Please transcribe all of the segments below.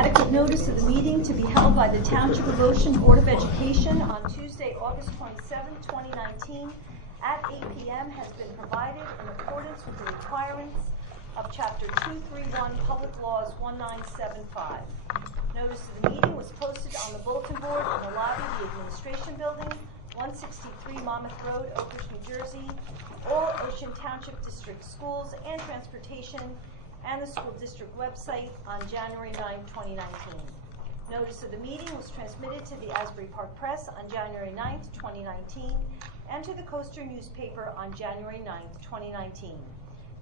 Adequate notice of the meeting to be held by the Township of Ocean Board of Education on Tuesday, August 27, 2019 at 8 p.m. has been provided in accordance with the requirements of Chapter 231, Public Laws 1975. Notice of the meeting was posted on the bulletin board in the lobby of the Administration Building, 163 Monmouth Road, Oak Ridge, New Jersey. All Ocean Township District schools and transportation and the school district website on January 9, 2019. Notice of the meeting was transmitted to the Asbury Park Press on January 9, 2019, and to the Coaster newspaper on January 9, 2019.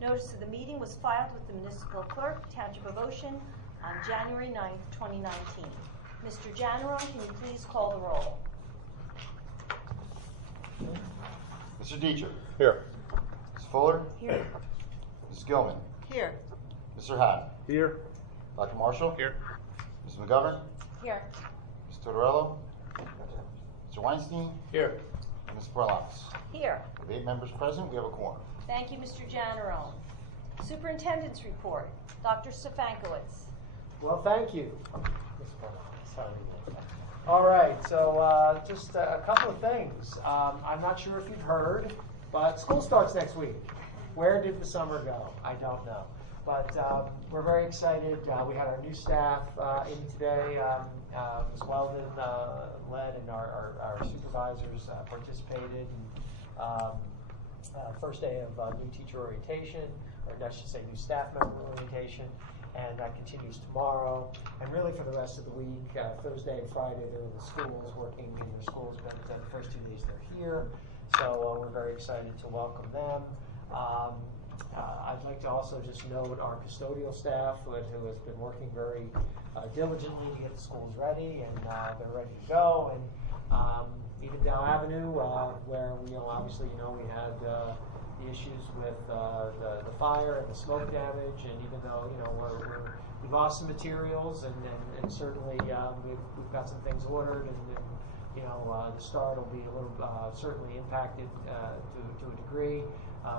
Notice of the meeting was filed with the municipal clerk, Township of Ocean, on January 9, 2019. Mr. Janaron, can you please call the roll? Mr. Dietrich. Here. Ms. Fuller. Here. Ms. Gilman. Here. Mr. Hahn. Here. Dr. Marshall. Here. Ms. McGovern. Here. Ms. Tortorello. Mr. Weinstein. Here. And Ms. Borlaus. Here. With 8 members present, we have a quorum. Thank you, Mr. Janaron. Superintendent's report. Dr. Stefankowitz. Well, thank you. Sorry. All right, so just a couple of things. I'm not sure if you've heard, but school starts next week. Where did the summer go? I don't know. But we're very excited. We had our new staff in today. Ms. Weldon led, and our supervisors participated. First day of new teacher orientation, or I should say new staff member orientation. And that continues tomorrow. And really for the rest of the week, Thursday and Friday, they're in the schools, working in their schools, but the first 2 days they're here. So we're very excited to welcome them. I'd like to also just note our custodial staff who has been working very diligently to get the schools ready, and they're ready to go. And even Dow Avenue, where we obviously we had the issues with the fire and the smoke damage, and even though we've lost some materials, and certainly we've got some things ordered, and the start will be a little certainly impacted to a degree.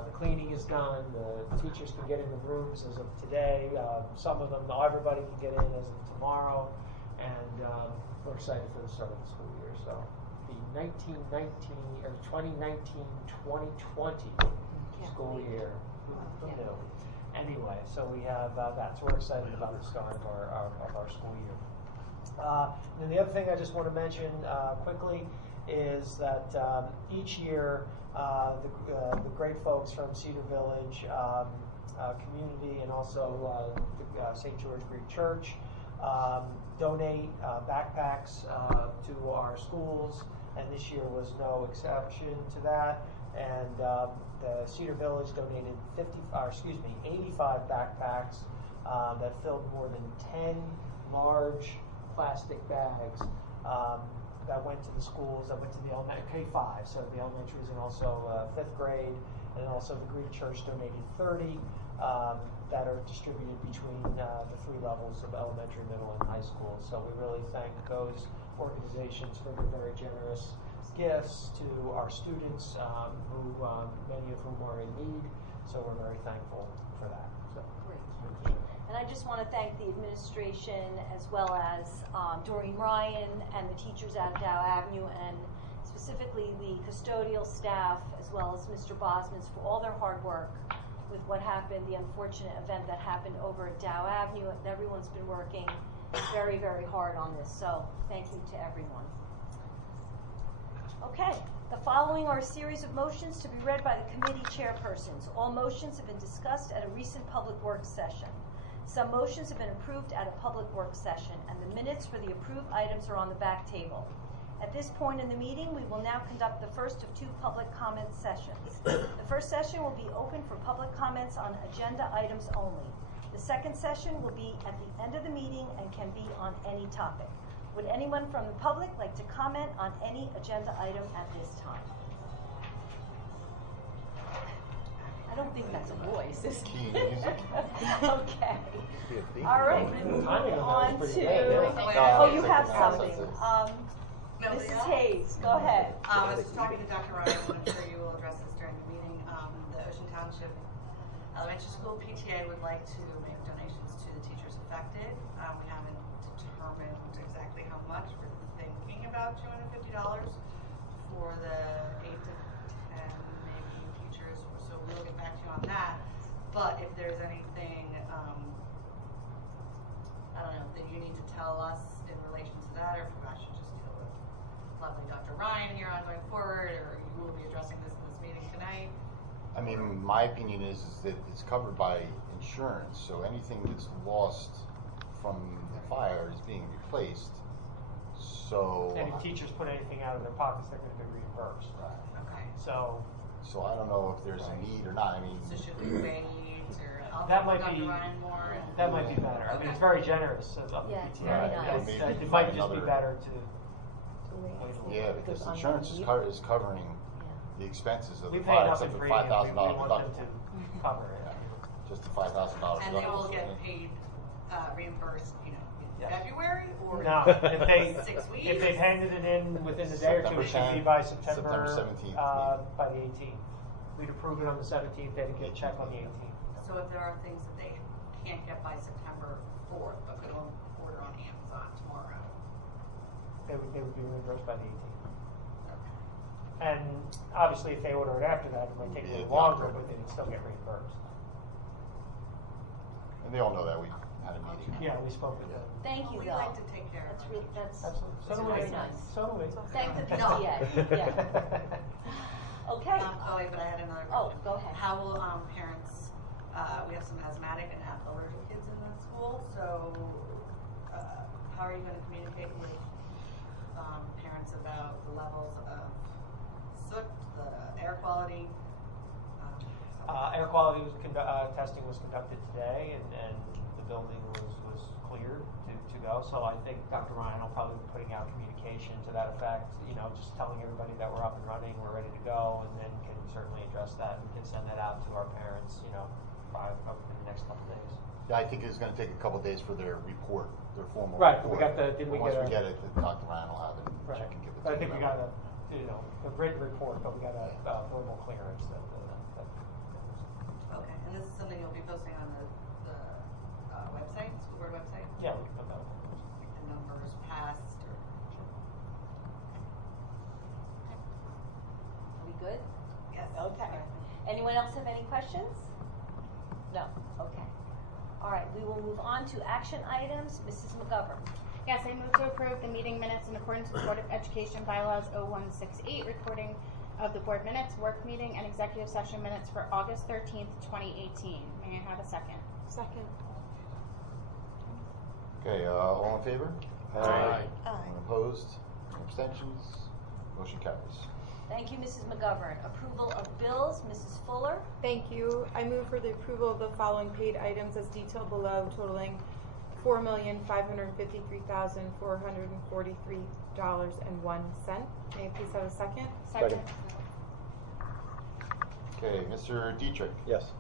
The cleaning is done. The teachers can get in the rooms as of today. Some of them, not everybody can get in as of tomorrow, and we're excited for the start of the school year. So the 2019-2020 school year. Anyway, so we have that. So we're excited about the start of our school year. And the other thing I just want to mention quickly is that each year the great folks from Cedar Village community and also the St. George Greek Church donate backpacks to our schools, and this year was no exception to that. And the Cedar Village donated 85 backpacks that filled more than 10 large plastic bags that went to the schools, that went to the K-5, so the elementaries, and also 5th grade, and also the Greek Church donated 30 that are distributed between the 3 levels of elementary, middle, and high school. So we really thank those organizations for their very generous gifts to our students, who many of whom are in need. So we're very thankful for that. So, great. And I just want to thank the administration as well as Doreen Ryan and the teachers at Dow Avenue, and specifically the custodial staff as well as Mr. Bosmans for all their hard work with what happened, the unfortunate event that happened over at Dow Avenue. Everyone's been working very, very hard on this. So thank you to everyone. Okay, the following are a series of motions to be read by the committee chairpersons. All motions have been discussed at a recent public works session. Some motions have been approved at a public works session, and the minutes for the approved items are on the back table. At this point in the meeting, we will now conduct the first of 2 public comment sessions. The first session will be open for public comments on agenda items only. The second session will be at the end of the meeting and can be on any topic. Would anyone from the public like to comment on any agenda item at this time? I don't think that's a voice, is it? Okay. All right, moving on to... Oh, you have something. Mrs. Hayes, go ahead. I was just talking to Dr. Ryan, and I'm sure you will address this during the meeting. The Ocean Township Elementary School PTA would like to make donations to the teachers affected. We haven't exactly how much. We're thinking about $250 for the 8 to 10 maybe teachers, so we'll get back to you on that. But if there's anything, I don't know, that you need to tell us in relation to that, or if you guys should just deal with lovely Dr. Ryan here on going forward, or you will be addressing this in this meeting tonight. I mean, my opinion is that it's covered by insurance, so anything that's lost from the fire is being replaced. So. And if teachers put anything out of their pockets, they're going to be reimbursed. Okay. So I don't know if there's a need or not. I mean. So should we wait, or I'll that talk might with be Dr. Ryan more? And that might be better. I mean, it's very generous of the Yeah, it's PTA. very nice. It's- Yeah, maybe it might find just be another- better to wait a little Yeah, bit. because on insurance leave. is covering the expenses of We the pay fire, nothing except for for premium. $5,000 We want them deductible. to cover it. Just the $5,000 And they will deductible. get paid, reimbursed, in Yes. February or No, if they 6 weeks? if they've handed it in within a day or two, it should be by September 17th. by the 18th. We'd approve it on the 17th. They'd get a check on the 18th. So if there are things that they can't get by September 4th, but could order on Amazon tomorrow. They would be reimbursed by the 18th. Okay. And obviously, if they order it after that, it might take a Yeah, little the longer, October. but they would still get reimbursed. And they all know that we had a meeting. Yeah, we spoke with them. Thank you, We though. like to take care of That's our real, teachers. that's Absolutely. So do we. very nice. So do we. Thank the No. PTA, yeah. Okay. Oh wait, but I had another Oh, question. go ahead. How will parents, we have some asthmatic and allergic kids in the school, so how are you going to communicate with parents about the levels of soot, the air quality? Air quality testing was conducted today, and the building was cleared to go. So I think Dr. Ryan will probably be putting out communication to that effect. Just telling everybody that we're up and running, we're ready to go, and then can certainly address that. We can send that out to our parents. In the next couple of days. Yeah, I think it's going to take a couple of days for their report, their formal Right, report. we got the- didn't we Once get we a- get it, then Dr. Ryan will have it. Right. She can give it But I to think we them. got a written report, but we got a verbal clearance that. Okay, and this is something you'll be posting on the website, school board website? Yeah, we can put that on. The numbers passed or? Are we good? Yes. Okay. Anyone else have any questions? No, okay. All right, we will move on to action items. Mrs. McGovern. Yes, I move to approve the meeting minutes in accordance with Board of Education bylaws 0168, recording of the board minutes, work meeting, and executive session minutes for August 13th, 2018. May I have a second? Second. Okay, all in favor? Aye. Anyone opposed? Any abstentions? Motion carries. Thank you, Mrs. McGovern. Approval of bills, Mrs. Fuller. Thank you. I move for the approval of the following paid items as detailed below, totaling $4,553,443.01. May I please have a second? Second. Okay, Mr. Dietrich. Yes.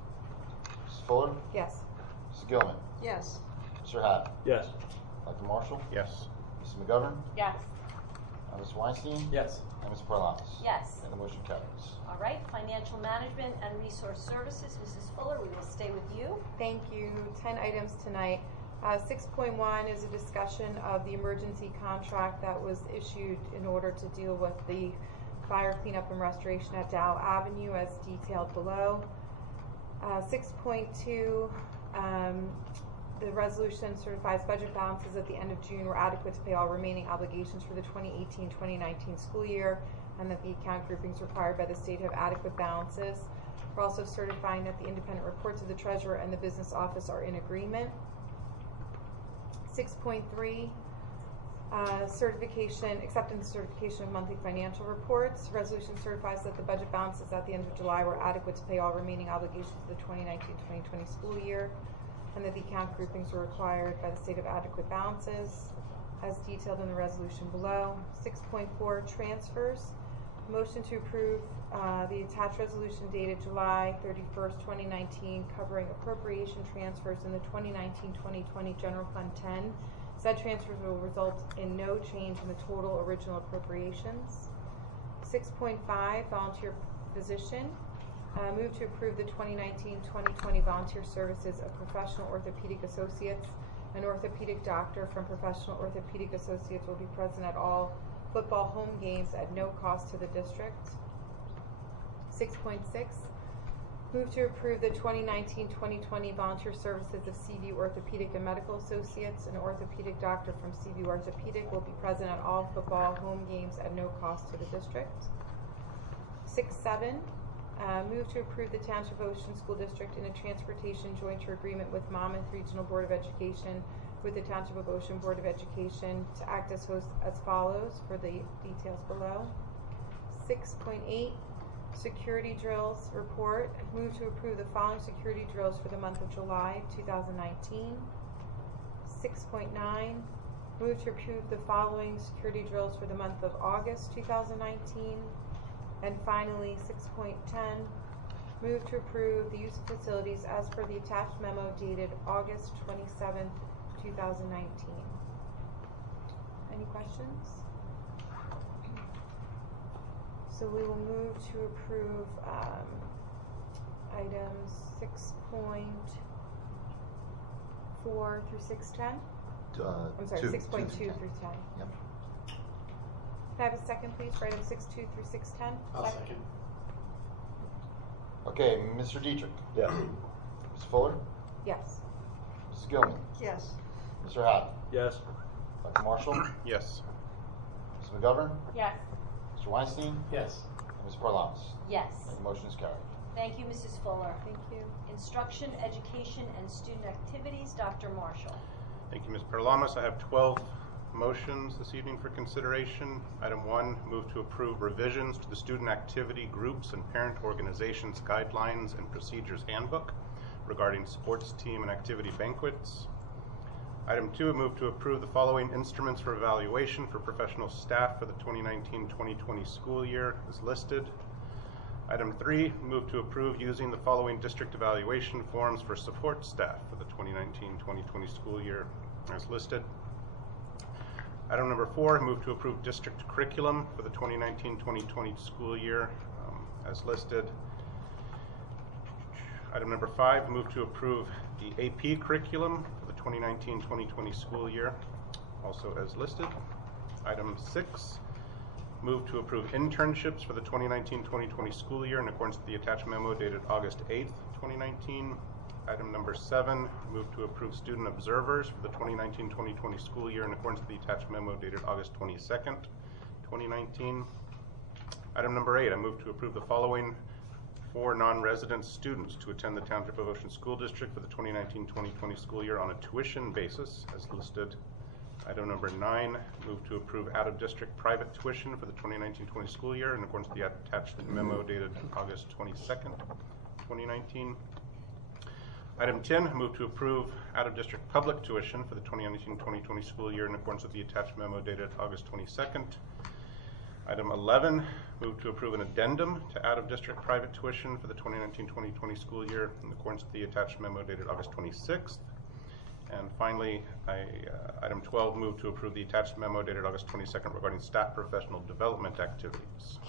Mrs. Fuller. Yes. Mrs. Gilman. Yes. Mr. Haddon. Yes. Dr. Marshall. Yes. Mrs. McGovern. Yes. Mr. Weinstein. Yes. And Ms. Paralamas. Yes. And the motion carries. All right, Financial Management and Resource Services, Mrs. Fuller, we will stay with you. Thank you. 10 items tonight. 6.1 is a discussion of the emergency contract that was issued in order to deal with the fire cleanup and restoration at Dow Avenue as detailed below. 6.2, the resolution certifies budget balances at the end of June were adequate to pay all remaining obligations for the 2018-2019 school year, and that the account groupings required by the state have adequate balances. We're also certifying that the independent reports of the treasurer and the business office are in agreement. 6.3, acceptance certification of monthly financial reports. Resolution certifies that the budget balances at the end of July were adequate to pay all remaining obligations for the 2019-2020 school year, and that the account groupings were required by the state of adequate balances, as detailed in the resolution below. 6.4, transfers. Motion to approve the attached resolution dated July 31st, 2019, covering appropriation transfers in the 2019-2020 General Fund 10. Said transfers will result in no change in the total original appropriations. 6.5, volunteer position. Move to approve the 2019-2020 volunteer services of professional orthopedic associates An orthopedic doctor from Professional Orthopedic Associates will be present at all football home games at no cost to the district. 6.6, move to approve the 2019-2020 volunteer services of Seaview Orthopedic and Medical Associates. An orthopedic doctor from Seaview Orthopedic will be present at all football home games at no cost to the district. 6.7, move to approve the Township of Ocean School District in a transportation jointure agreement with Monmouth Regional Board of Education with the Township of Ocean Board of Education to act as host as follows for the details below. 6.8, security drills report. Move to approve the following security drills for the month of July 2019. 6.9, move to approve the following security drills for the month of August 2019. And finally, 6.10, move to approve the use of facilities as per the attached memo dated August 27th, 2019. Any questions? So we will move to approve items 6.4 through 6.10. I'm sorry, 6.2 through 10. Yep. Can I have a second, please, for items 6.2 through 6.10? I'll second. Okay, Mr. Dietrich. Yes. Ms. Fuller. Yes. Mrs. Gilman. Yes. Mr. Haddon. Yes. Dr. Marshall. Yes. Ms. McGovern. Yes. Mr. Weinstein. Yes. And Ms. Parlamas. Yes. The motion is carried. Thank you, Mrs. Fuller. Thank you. Instruction, education, and student activities, Dr. Marshall. Thank you, Ms. Paralamas. I have 12 motions this evening for consideration. Item 1, move to approve revisions to the Student Activity Groups and Parent Organizations Guidelines and Procedures Handbook regarding sports team and activity banquets. Item 2, move to approve the following instruments for evaluation for professional staff for the 2019-2020 school year as listed. Item 3, move to approve using the following district evaluation forms for support staff for the 2019-2020 school year as listed. Item number 4, move to approve district curriculum for the 2019-2020 school year as listed. Item number 5, move to approve the AP curriculum for the 2019-2020 school year also as listed. Item 6, move to approve internships for the 2019-2020 school year in accordance with the attached memo dated August 8th, 2019. Item number 7, move to approve student observers for the 2019-2020 school year in accordance with the attached memo dated August 22nd, 2019. Item number 8, I move to approve the following 4 non-resident students to attend the Township of Ocean School District for the 2019-2020 school year on a tuition basis as listed. Item number 9, move to approve out-of-district private tuition for the 2019-20 school year in accordance with the attached memo dated August 22nd, 2019. Item 10, move to approve out-of-district public tuition for the 2019-2020 school year in accordance with the attached memo dated August 22nd. Item 11, move to approve an addendum to out-of-district private tuition for the 2019-2020 school year in accordance with the attached memo dated August 26th. And finally, item 12, move to approve the attached memo dated August 22nd regarding staff professional development activities.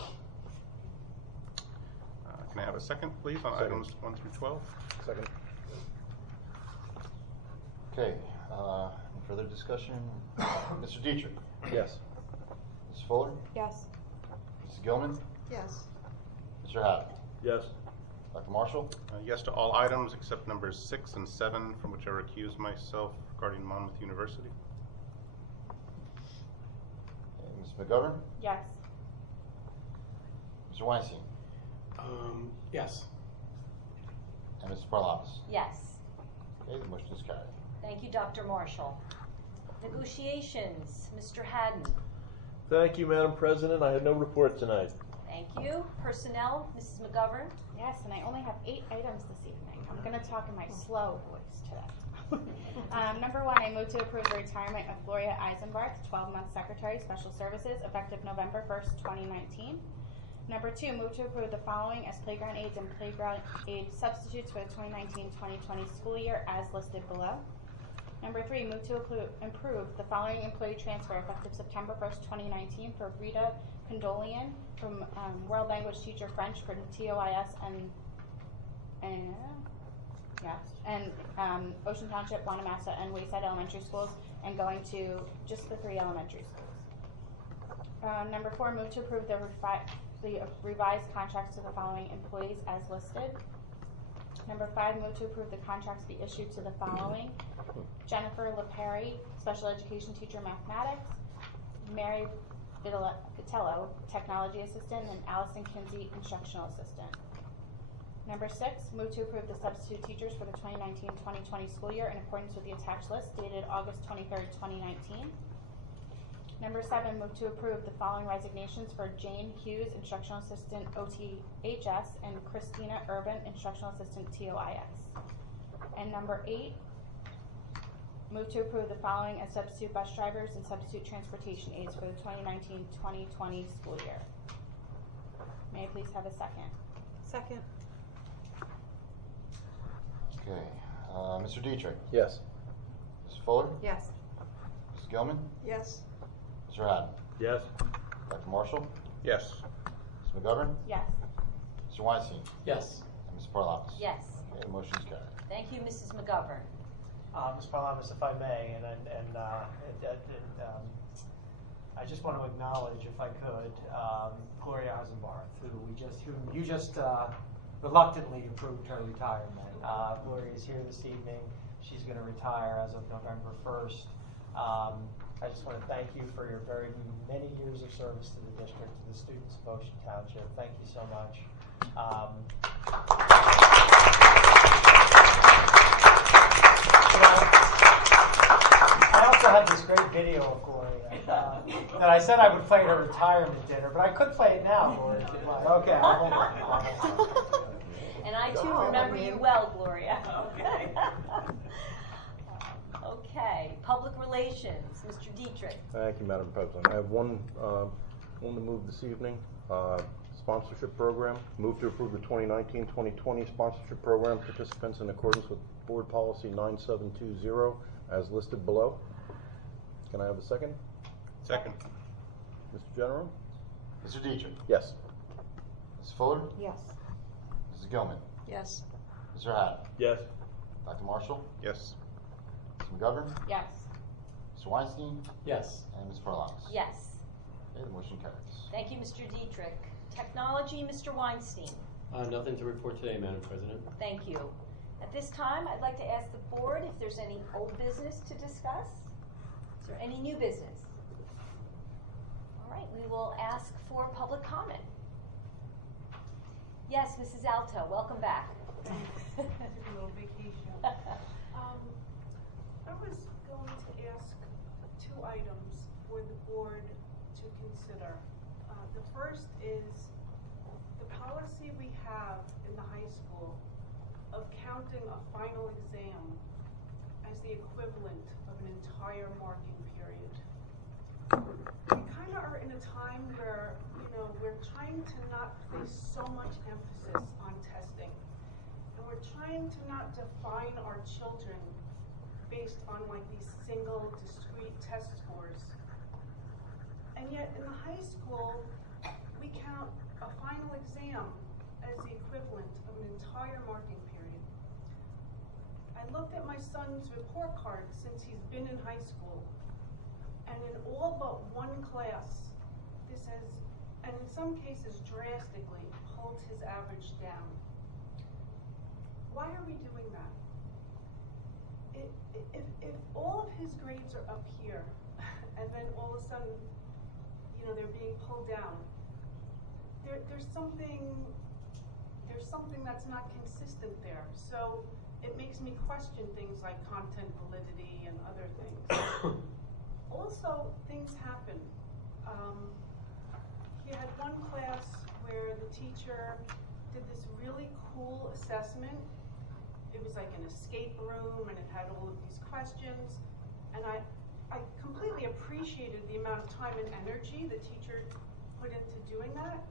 Can I have a second, please, on items 1 through 12? Second. Okay, any further discussion? Mr. Dietrich. Yes. Ms. Fuller. Yes. Mrs. Gilman. Yes. Mr. Haddon. Yes. Dr. Marshall. Yes to all items except numbers 6 and 7, from which I recuse myself regarding Monmouth University. And Ms. McGovern. Yes. Mr. Weinstein. Yes. And Ms. Parlamas. Yes. Okay, the motion is carried. Thank you, Dr. Marshall. Negotiations, Mr. Haddon. Thank you, Madam President. I have no report tonight. Thank you. Personnel, Mrs. McGovern. Yes, and I only have 8 items this evening. I'm going to talk in my slow voice today. Number 1, I move to approve the retirement of Gloria Eisenbarth, 12-month Secretary, Special Services, effective November 1st, 2019. Number 2, move to approve the following as playground aides and playground aid substitutes for the 2019-2020 school year as listed below. Number 3, move to improve the following employee transfer effective September 1st, 2019 for Rita Condolian from World Language Teacher French for TOIS and Yes, and Ocean Township, Wanamassa, and Wayside Elementary Schools, and going to just the 3 elementary schools. Number 4, move to approve the revised contracts to the following employees as listed. Number 5, move to approve the contracts be issued to the following: Jennifer LaPerry, Special Education Teacher Mathematics; Mary Vitello, Technology Assistant; and Allison Kinsey, Instructional Assistant. Number 6, move to approve the substitute teachers for the 2019-2020 school year in accordance with the attached list dated August 23rd, 2019. Number 7, move to approve the following resignations for Jane Hughes, Instructional Assistant OTHS, and Christina Urban, Instructional Assistant TOIS. And number 8, move to approve the following as substitute bus drivers and substitute transportation aides for the 2019-2020 school year. May I please have a second? Second. Okay, Mr. Dietrich, Yes. Mrs. Fuller, Yes. Mrs. Gilman, Yes. Mr. Haddon, Yes. Dr. Marshall, Yes. Ms. McGovern, Yes. Mr. Weinstein, Yes. and Ms. Parlonis. Yes. Okay, the motion is carried. Thank you, Mrs. McGovern. Ms. Parlonis, if I may, I just want to acknowledge, if I could, Gloria Eisenbarth, who you just reluctantly approved her retirement. Gloria is here this evening. She's going to retire as of November 1st. I just want to thank you for your very many years of service to the district, to the students of Ocean Township. Thank you so much. I also had this great video of Gloria that I said I would play at her retirement dinner, but I could play it now, Gloria, if you'd like. Okay, I'll hold on. And I too remember you well, Gloria. Okay. Okay, public relations, Mr. Dietrich. Thank you, Madam President. I have one to move this evening. Sponsorship program. Move to approve the 2019-2020 sponsorship program participants in accordance with Board Policy 9720 as listed below. Can I have a second? Second. Mr. General? Mr. Dietrich, Yes. Mrs. Fuller, Yes. Mrs. Gilman, Yes. Mr. Haddon, Yes. Dr. Marshall, Yes. Ms. McGovern, Yes. Mr. Weinstein, Yes. and Ms. Parlonis. Yes. Okay, the motion carries. Thank you, Mr. Dietrich. Technology, Mr. Weinstein. Nothing to report today, Madam President. Thank you. At this time, I'd like to ask the board if there's any old business to discuss. Is there any new business? All right, we will ask for public comment. Yes, Mrs. Alto, welcome back. Took a little vacation. I was going to ask 2 items for the board to consider. The first is the policy we have in the high school of counting a final exam as the equivalent of an entire marking period. We kind of are in a time where, we're trying to not place so much emphasis on testing. And we're trying to not define our children based on these single discrete test scores. And yet in the high school, we count a final exam as the equivalent of an entire marking period. I looked at my son's report card since he's been in high school, and in all but one class, this has, and in some cases drastically, pulled his average down. Why are we doing that? If all of his grades are up here, and then all of a sudden, they're being pulled down, there's something that's not consistent there. So it makes me question things like content validity and other things. Also, things happen. He had one class where the teacher did this really cool assessment. It was like an escape room, and it had all of these questions. And I completely appreciated the amount of time and energy the teacher put into doing that,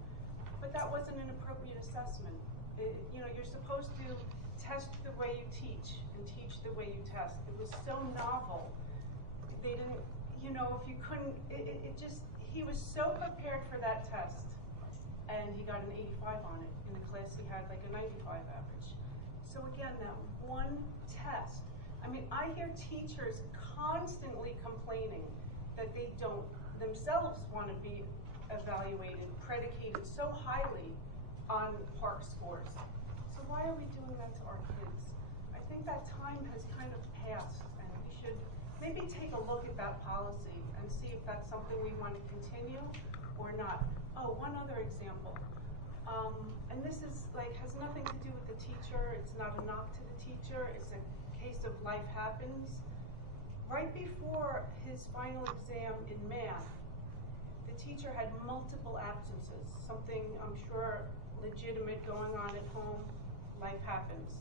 but that wasn't an appropriate assessment. You're supposed to test the way you teach and teach the way you test. It was so novel. They didn't, if you couldn't, he was so prepared for that test, and he got an 85 on it in a class he had like a 95 average. So again, that one test. I mean, I hear teachers constantly complaining that they don't themselves want to be evaluated, predicated so highly on PARCC scores. So why are we doing that to our kids? I think that time has kind of passed, and we should maybe take a look at that policy and see if that's something we want to continue or not. Oh, one other example. And this is has nothing to do with the teacher. It's not a knock to the teacher. It's a case of life happens. Right before his final exam in math, the teacher had multiple absences. Something I'm sure legitimate going on at home. Life happens.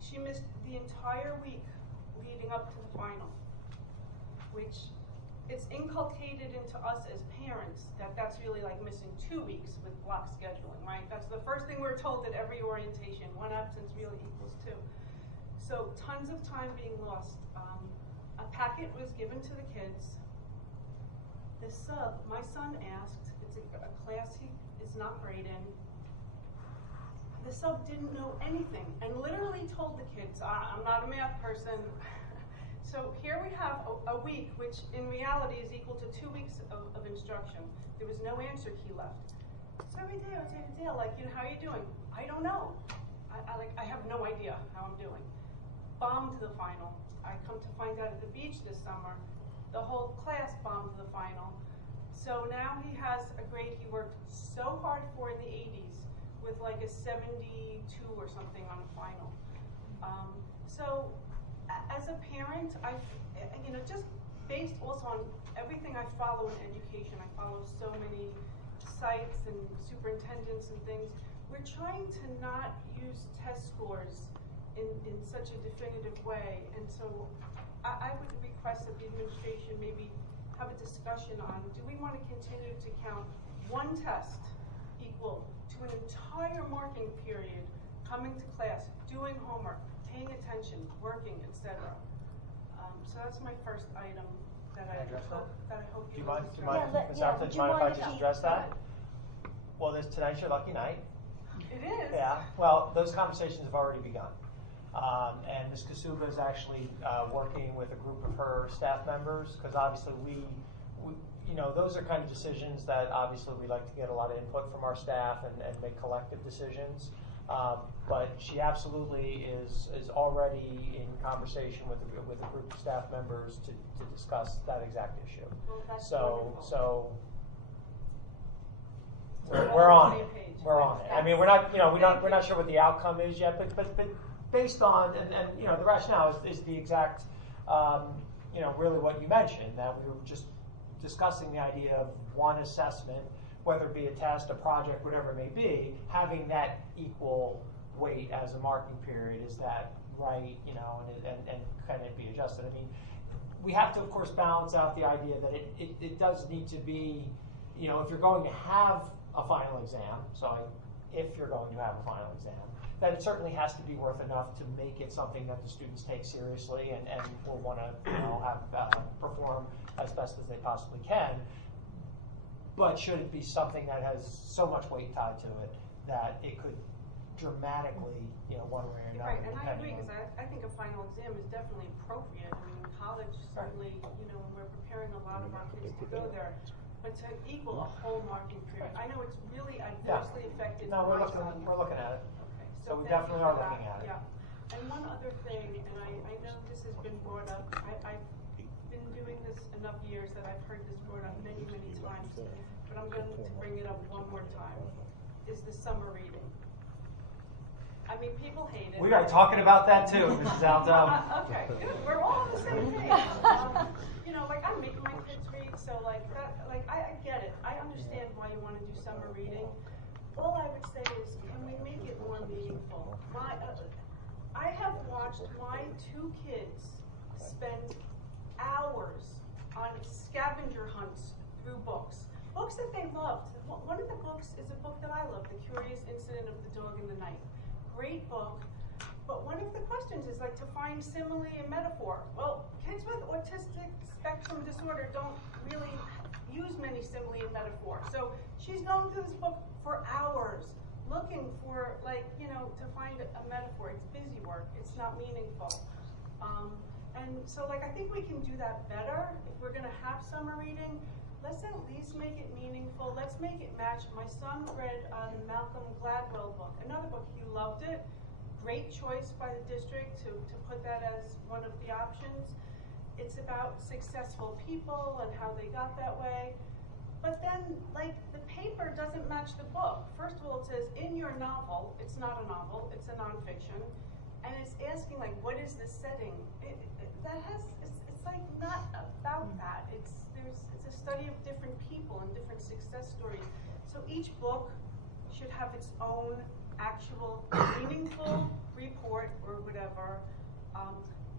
She missed the entire week leading up to the final, which it's inculcated into us as parents that that's really like missing 2 weeks with block scheduling, right? That's the first thing we're told at every orientation. 1 absence really equals 2. So tons of time being lost. A packet was given to the kids. The sub, my son asked, it's a class he is not great in. The sub didn't know anything and literally told the kids, I'm not a math person. So here we have a week, which in reality is equal to 2 weeks of instruction. There was no answer key left. So every day I would say to Dale, how are you doing? I don't know. I have no idea how I'm doing. Bombed the final. I come to find out at the beach this summer, the whole class bombed the final. So now he has a grade he worked so hard for in the 80s with a 72 or something on a final. So as a parent, just based also on everything I follow in education, I follow so many sites and superintendents and things, we're trying to not use test scores in such a definitive way. And so I would request that the administration maybe have a discussion on, do we want to continue to count one test equal to an entire marking period, coming to class, doing homework, paying attention, working, etc. So that's my first item that I hope Do you you mind, will do you mind, Yeah, Ms. yeah, Alpert, do do you you mind mind if I if just I- address that? Well, tonight's your lucky night. It is. Yeah, well, those conversations have already begun. And Ms. Kasuba is actually working with a group of her staff members, because obviously we, those are kind of decisions that obviously we like to get a lot of input from our staff and make collective decisions. But she absolutely is already in conversation with a group of staff members to discuss that exact issue. Well, that's So wonderful. we're on it. Same page. We're on it. I mean, we're not sure what the outcome is yet, but based on and the rationale is the exact really what you mentioned, that we were just discussing the idea of one assessment, whether it be a test, a project, whatever it may be, having that equal weight as a marking period. Is that right? And can it be adjusted? I mean, we have to, of course, balance out the idea that it does need to be, if you're going to have a final exam, if you're going to have a final exam, that it certainly has to be worth enough to make it something that the students take seriously and will want to have perform as best as they possibly can. But should it be something that has so much weight tied to it that it could dramatically, one way or another. Right, and I agree, depending because I think a final exam is definitely appropriate. I mean, in college, certainly, when we're preparing a lot of our kids to go there, but to equal a whole marking period, I know it's really adversely affected. No, we're my looking at it. Okay, So we thank definitely you are for that. looking at it. Yeah, and one other thing, and I know this has been brought up, I've been doing this enough years that I've heard this brought up many, many times, but I'm going to bring it up one more time, is the summer reading. I mean, people hate it. We are talking about that too, Mrs. Aldo. Okay, good. We're all on the same page. I'm making my kids read, so I get it. I understand why you want to do summer reading. All I would say is, can we make it more meaningful? I have watched my 2 kids spend hours on scavenger hunts through books that they loved. One of the books is a book that I love, The Curious Incident of the Dog in the Night. Great book, but one of the questions is to find simile and metaphor. Well, kids with autistic spectrum disorder don't really use many simile and metaphor. So she's going through this book for hours looking for, like, you know, to find a metaphor. It's busy work. It's not meaningful. And so, like, I think we can do that better. If we're going to have summer reading, let's at least make it meaningful. Let's make it match. My son read the Malcolm Gladwell book, another book. He loved it. Great choice by the district to put that as one of the options. It's about successful people and how they got that way. But then, like, the paper doesn't match the book. First of all, it says, in your novel, it's not a novel, it's a nonfiction. And it's asking, like, what is the setting? It's like not about that. It's a study of different people and different success stories. So each book should have its own actual meaningful report or whatever.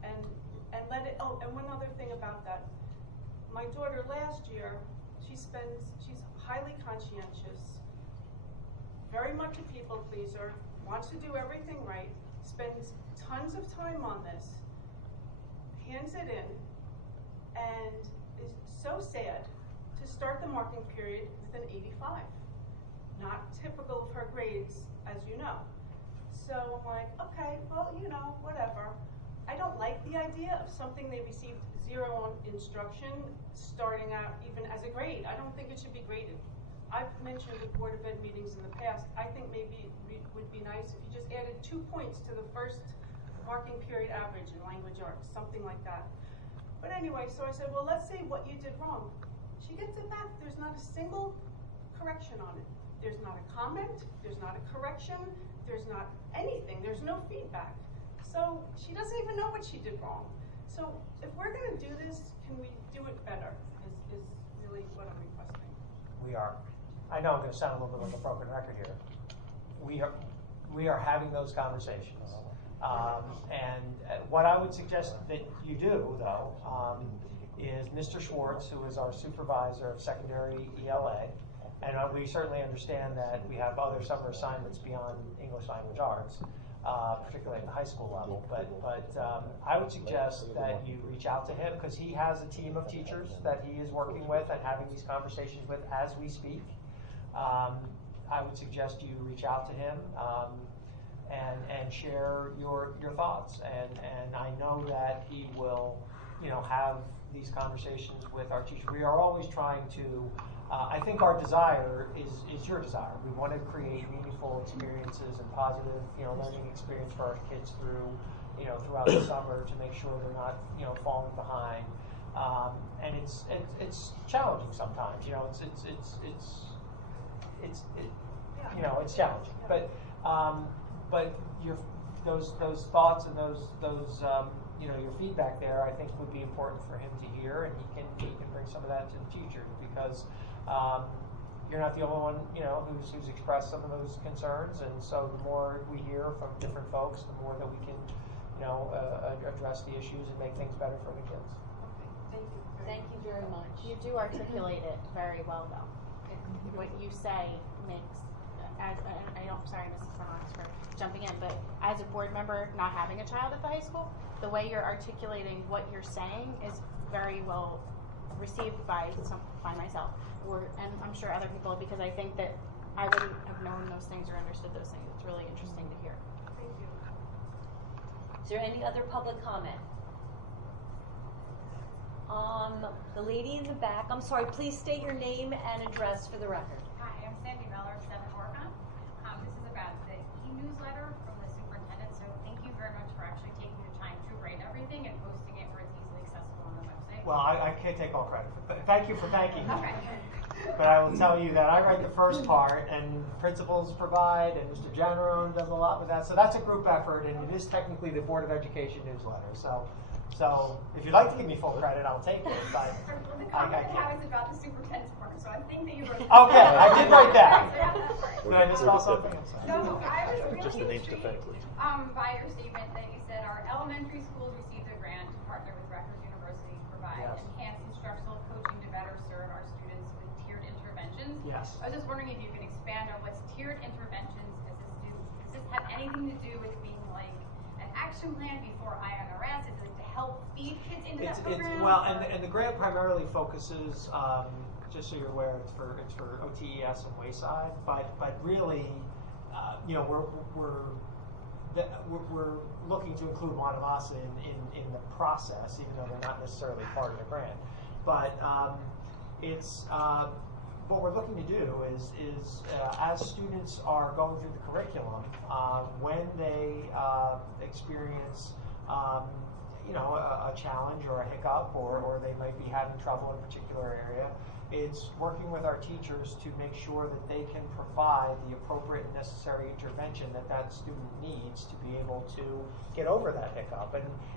And let it, oh, and one other thing about that. My daughter last year, she's highly conscientious, very much a people pleaser, wants to do everything right, spends tons of time on this, hands it in, and is so sad to start the marking period with an 85. Not typical of her grades, as you know. So I'm like, okay, well, you know, whatever. I don't like the idea of something they received 0 on instruction starting out even as a grade. I don't think it should be graded. I've mentioned the Board of Ed meetings in the past. I think maybe it would be nice if you just added 2 points to the first marking period average in language arts, something like that. But anyway, so I said, well, let's say what you did wrong. She gets it back. There's not a single correction on it. There's not a comment. There's not a correction. There's not anything. There's no feedback. So she doesn't even know what she did wrong. So if we're going to do this, can we do it better is really what I'm requesting. We are. I know I'm going to sound a little bit like a broken record here. We are having those conversations. And what I would suggest that you do, though, is Mr. Schwartz, who is our supervisor of secondary ELA, and we certainly understand that we have other summer assignments beyond English language arts, particularly at the high school level. But I would suggest that you reach out to him because he has a team of teachers that he is working with and having these conversations with as we speak. I would suggest you reach out to him and share your thoughts. And I know that he will, you know, have these conversations with our teachers. We are always trying to. I think our desire is your desire. We want to create meaningful experiences and positive, you know, learning experience for our kids throughout the summer to make sure they're not, you know, falling behind. And it's challenging sometimes. You know, you know, it's challenging. But those thoughts and those you know, your feedback there, I think would be important for him to hear, and he can bring some of that to the teachers because you're not the only one, you know, who's expressed some of those concerns, and so the more we hear from different folks, the more that we can, you know, address the issues and make things better for the kids. Okay, thank you. Thank you very much. You do articulate it very well, though. What you say makes, sorry, Mrs. Lennox, for jumping in, but as a board member not having a child at the high school, the way you're articulating what you're saying is very well received by myself, and I'm sure other people, because I think that I wouldn't have known those things or understood those things. It's really interesting to hear. Thank you. Is there any other public comment? The lady in the back, I'm sorry, please state your name and address for the record. Hi, I'm Sandy Miller, 7 Oregon. This is about the e-newsletter from the superintendent, so thank you very much for actually taking the time to write everything and posting it where it's easily accessible on the website. Well, I can't take all credit. Thank you for thanking me. Okay. But I will tell you that I write the first part, and principals provide, and Mr. Generone does a lot with that. So that's a group effort, and it is technically the Board of Education newsletter. So if you'd like to give me full credit, I'll take it. But Well, the comment I have is about the superintendent's corner, so I think that you wrote. Okay, I did write that. So that's right. Did I misspell something? I'm sorry. No, I was really Just the names intrigued, definitively. by your statement that you said our elementary schools received a grant to partner with Rutgers University to provide Yes. enhanced instructional coaching to better serve our students with tiered interventions. Yes. I was just wondering if you could expand on what's tiered interventions. Does this have anything to do with being like an action plan before INRS? Is it to help feed kids into that program? Well, and the grant primarily focuses, just so you're aware, it's for OTES and Wayside, but really you know, we're looking to include Wanamasa in the process, even though they're not necessarily part of the grant. But it's what we're looking to do is as students are going through the curriculum, when they experience you know, a challenge or a hiccup, or they might be having trouble in a particular area, it's working with our teachers to make sure that they can provide the appropriate and necessary intervention that that student needs to be able to get over that hiccup.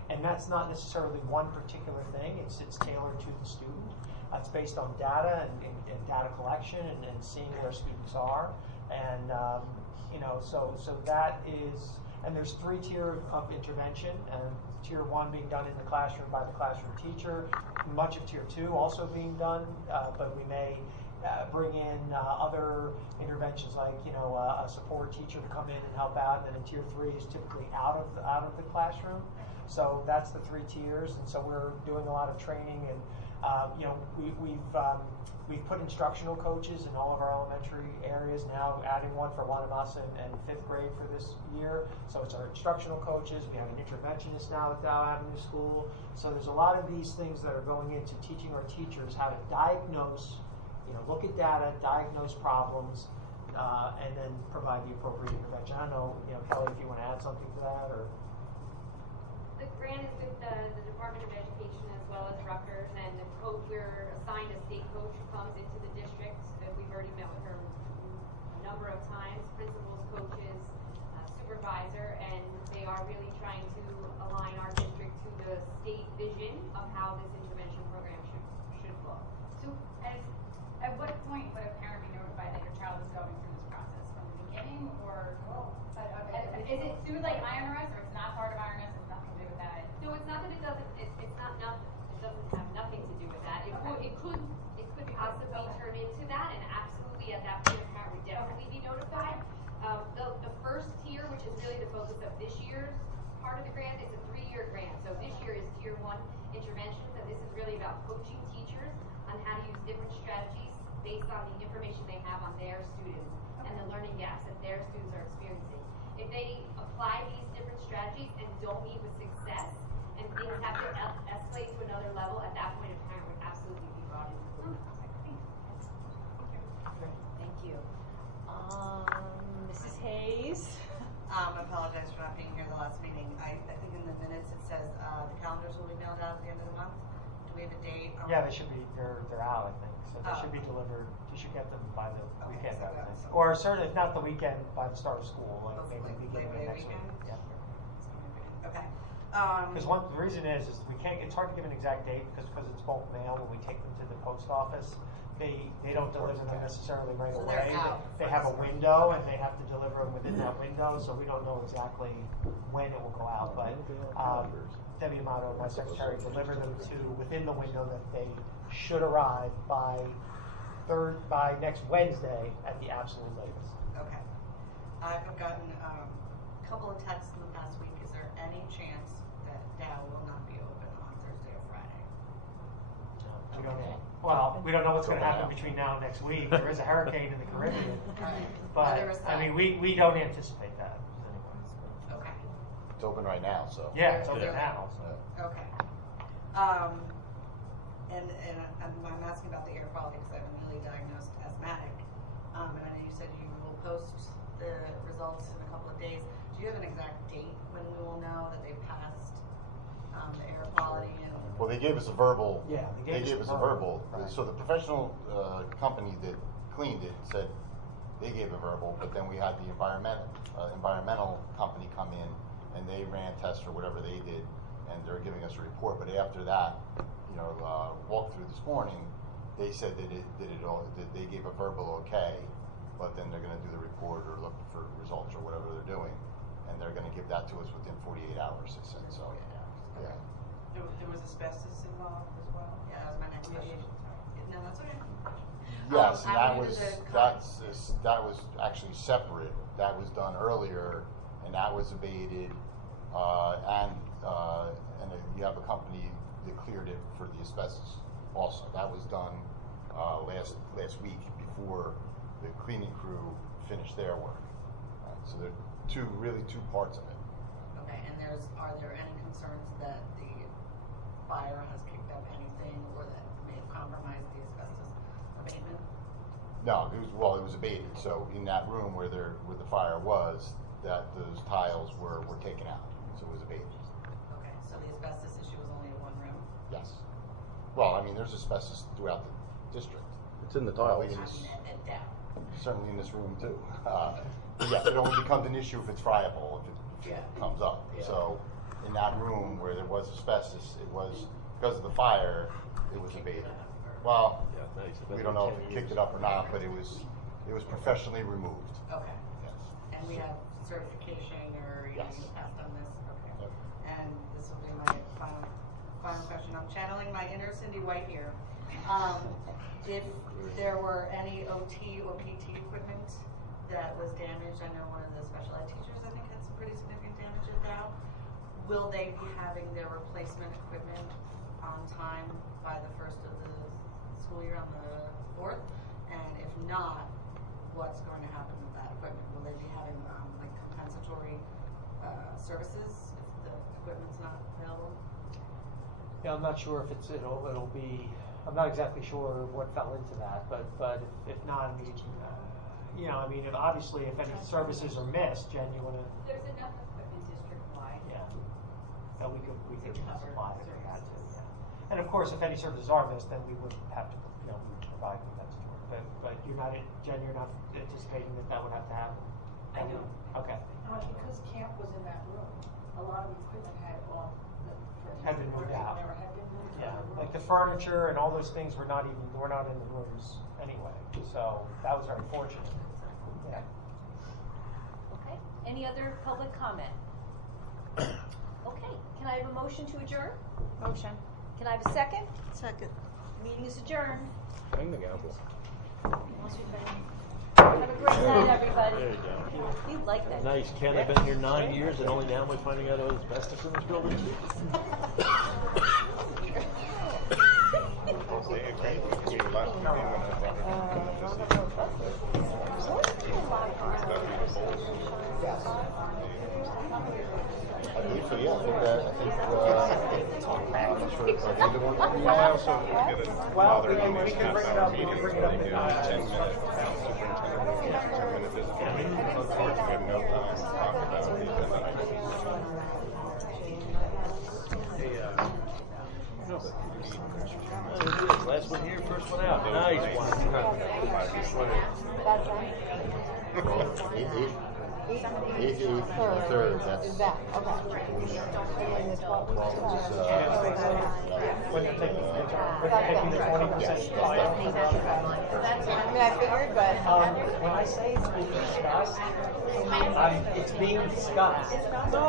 And that's not necessarily one particular thing. It's tailored to the student. It's based on data and data collection and seeing where students are. And you know, so that is, and there's 3 tiers of intervention, and tier 1 being done in the classroom by the classroom teacher, much of tier 2 also being done, but we may bring in other interventions like, you know, a support teacher to come in and help out, and then in tier 3 is typically out of the classroom. So that's the 3 tiers, and so we're doing a lot of training, and you know, we've put instructional coaches in all of our elementary areas, now adding one for Wanamasa and 5th grade for this year. So it's our instructional coaches. We have an interventionist now at Dow Avenue School. So there's a lot of these things that are going into teaching our teachers how to diagnose, you know, look at data, diagnose problems, and then provide the appropriate intervention. I don't know, you know, Kelly, if you want to add something to that, or. The grant is with the Department of Education as well as Rutgers, and the coach, we're assigned a state coach who comes into the district. We've already met with her a number of times, principals, coaches, supervisor, and they are really trying to align our district to the state vision of how this intervention program should look. So at what point would a parent be notified that your child is going through this process? From the beginning, or is it through like IRS, or it's not part of IRS? It's nothing to do with that. No, it's not that it doesn't. It's not nothing. It doesn't have nothing to do with that. It could possibly turn into that, and absolutely at that point, a parent would definitely be notified. The first tier, which is really the focus of this year's part of the grant, is a 3-year grant. So this year is tier 1 interventions, and this is really about coaching teachers on how to use different strategies based on the information they have on their students and the learning gaps that their students are experiencing. If they apply these different strategies and don't meet with success, and things have to escalate to another level, at that point, a parent would absolutely be brought into the room. Thank you. Mrs. Hayes? I apologize for not being here the last meeting. I think in the minutes it says the calendars will be mailed out at the end of the month. Do we have a date? Yeah, they should be. They're out, I think. So they should be delivered. You should get them by the weekend, so I would think. that's- Or certainly, if not the weekend, by the start of school, like maybe Hopefully, beginning of Labor Day next week. weekend? Yeah. Okay. Because the reason is we can't. It's hard to give an exact date because it's bulk mail. When we take them to the post office, they don't deliver them necessarily right So they're away. out They have a window, and they have to deliver them within that window. So we don't know exactly when it will go out. But Debbie Amato, my secretary, delivered them to within the window that they should arrive by next Wednesday at the absolute latest. Okay. I've gotten a couple of texts in the past week. Is there any chance that Dow will not be open on Thursday or Friday? We don't know. Well, we don't know what's going to happen between now and next week. There is a hurricane in the Caribbean, but I mean, we don't anticipate that. Okay. It's open right now, so. Yeah, it's open now. So. Okay. And I'm asking about the air quality because I have a newly diagnosed asthmatic. And I know you said you will post the results in a couple of days. Do you have an exact date when we will know that they passed the air quality? Well, they gave us a verbal. Yeah, they gave us a verbal. Right. So the professional company that cleaned it said they gave a verbal, but then we had the environmental company come in and they ran tests or whatever they did, and they're giving us a report. But after that, walkthrough this morning, they said that they gave a verbal okay, but then they're going to do the report or look for results or whatever they're doing, and they're going to give that to us within 48 hours. They said so. Yeah. There was asbestos involved as well? Yeah, that was my next question. No, that's okay. Yes, and that was actually separate. That was done earlier, and that was abated. And you have a company that cleared it for the asbestos also. That was done last week before the cleaning crew finished their work. So there are two parts of it. Okay, and are there any concerns that the fire has kicked up anything or that may have compromised the asbestos abatement? No, it was abated. So in that room where the fire was, those tiles were taken out. So it was abated. Okay, so the asbestos issue was only in one room? Yes. Well, I mean, there's asbestos throughout the district. It's in the tiles. And down. Certainly in this room too. Yes, it only becomes an issue if it's friable, if it comes up. Yeah. So in that room where there was asbestos, it was, because of the fire, it was abated. Well, we don't know if it kicked it up or not, but it was professionally removed. Okay. Yes. And we have certification or you passed on this? Okay. Yep. And this will be my final question. I'm channeling my inner Cindy White here. If there were any OT or PT equipment that was damaged, I know one of the special ed teachers I think had some pretty significant damage at Dow. Will they be having their replacement equipment on time by the first of the school year on the 4th? And if not, what's going to happen with that equipment? Will they be having like compensatory services if the equipment's not available? Yeah, I'm not sure if it'll be. I'm not exactly sure what fell into that, but if not, I mean, if obviously if any services are missed, Jen, you want to? There's enough equipment district-wide. Yeah. That we could supply if we had to. Yeah. And of course, if any services are missed, then we would have to provide compensatory. But Jen, you're not anticipating that would have to happen. I don't. Okay. Because camp was in that room, a lot of equipment had been moved out. Had been moved Yeah, out of the room. like the furniture and all those things were not in the rooms anyway. So that was very fortunate. Yeah. Okay, any other public comment? Okay, can I have a motion to adjourn? Motion. Can I have a second? Second. Meeting is adjourned. Hang the gavel. Have a great night, everybody. There you go. You like that. Nice, Ken. I've been here 9 years, and only now am I finding out there was asbestos in this building. They agreed with me last meeting when I brought it I believe so, yeah. I'm not sure if they the one. Well, I also get a father in these half-hour meetings where they do 10-minute superintendent, 10-minute visit. Unfortunately, we have no time to talk about the agenda items. Last one here, first one out. Nice one. Third, that's. Is that, okay. And then the 12th When they're taking the 20% fire. I mean, I figured, but. When I say it's being discussed, it's being discussed. No.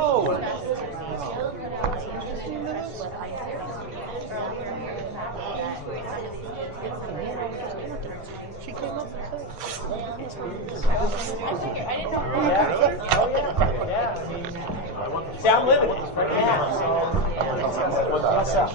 She came up and said. I didn't know. Yeah. I mean, see, I'm living it right now, so. What's up?